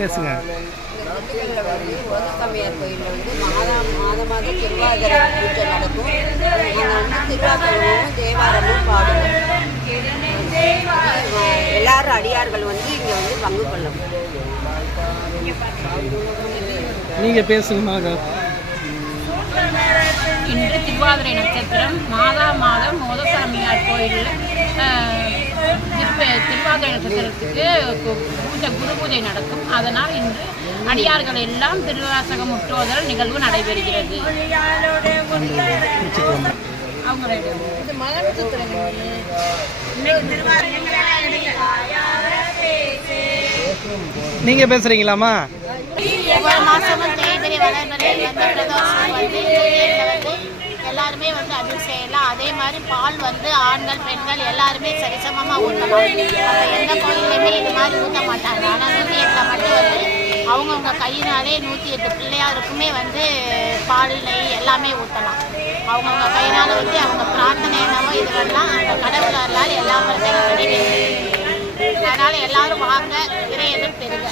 பேசுங்க. உலகத்தம்மையார் கோயிலில் வந்து மாத திருவாதிரை பூஜை நடக்கும். அங்கே வந்து திருவாதிரையும் தேவாரமும் பாடுவோம். எல்லாரும் அடியார்கள் வந்து இங்கே வந்து பங்கு கொள்ளவும். நீங்கள் பேசுங்க. இன்று திருவாதிரை நட்சத்திரம் மாதம் மோதசாமியார் கோயிலில் திருவாதிரை நட்சத்திரத்துக்கு குரு பூஜை நடக்கும். அதனால் இன்று அடியார்கள் எல்லாம் திருவாசகம் முற்றுவதல் நிகழ்வு நடைபெறுகிறது. நீங்க பேசுறீங்களாமா? ஒவ்வொரு மாதமும் தேய்பிரை வளர்பிறை வந்து பிரதோஷம் வந்து எல்லாருமே வந்து அபில் செய்யலாம். அதே மாதிரி பால் வந்து ஆண்கள் பெண்கள் எல்லாருமே சரிசமமாக ஊற்றலாம். எந்த கோயிலையுமே இது மாதிரி ஊற்ற மாட்டாங்க. ஆனால் 108 மட்டும் வந்து அவங்கவுங்க கையினாலே 108 பிள்ளையாருக்குமே வந்து பால் நெய் எல்லாமே ஊற்றலாம். அவங்கவுங்க கையினால் வந்து அவங்க பிரார்த்தனை என்னவோ இதுவெல்லாம் அந்த கடவுளால் எல்லா பிரச்சனையும் நிறைவேறும். அதனால் எல்லாரும் வாங்க இறையதும் பெறுங்க.